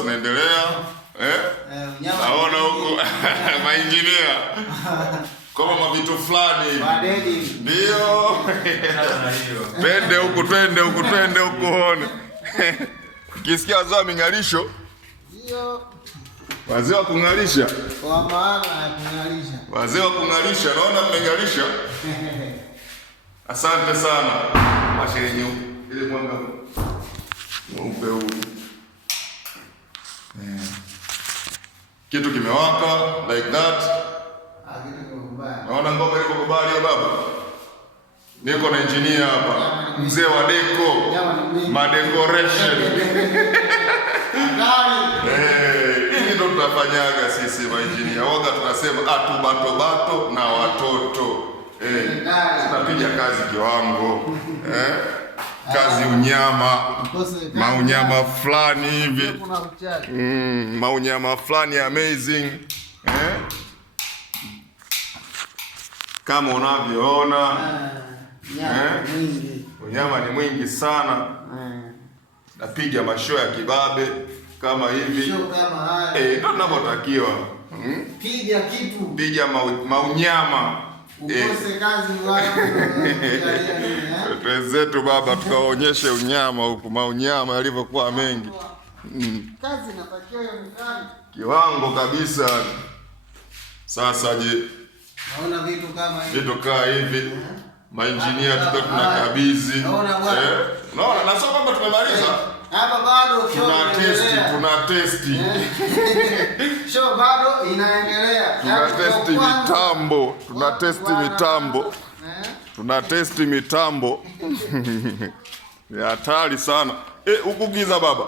zinaendelea. Naona huko mainjinia kama mavitu fulani ndio. Twende huko one. Kisikia wazee wa ming'alisho? Ndio. Wazee wa kung'alisha. Kwa maana ya kung'alisha. Wazee wa kung'alisha, naona mmeng'alisha. Asante sana. Mashere nyeupe. Ile mwanga mweupe huu. Kitu kimewaka like that. Naona ngoma iko kubali ya baba. Niko na engineer hapa. Mzee wa deco. Ma decoration. Hii ndo tunafanyaga sisi ma engineer. Waga tunasema atubato na watoto. Tunapiga kazi kiwango. Kazi unyama. Maunyama fulani hivi. Maunyama fulani amazing. Kama unavyoona unyama ni mwingi sana. Napiga mashow ya kibabe kama hivi. Ndio tunavyotakiwa. Piga maunyama. Ukose kazi wako. Wenzetu baba, tukaonyeshe unyama huku, maunyama yalivyokuwa mengi. Kazi inatakiwa iwe mkali. Kiwango kabisa. Sasa je, naona vitu kama hivi. Vitu kama hivi. Mainjinia tuko tunakabidhi. Naona na sio kwamba tumemaliza. Hapa bado tuna testi. Show bado inaendelea. Tuna testi mitambo. Ni hatari sana. Huku giza baba.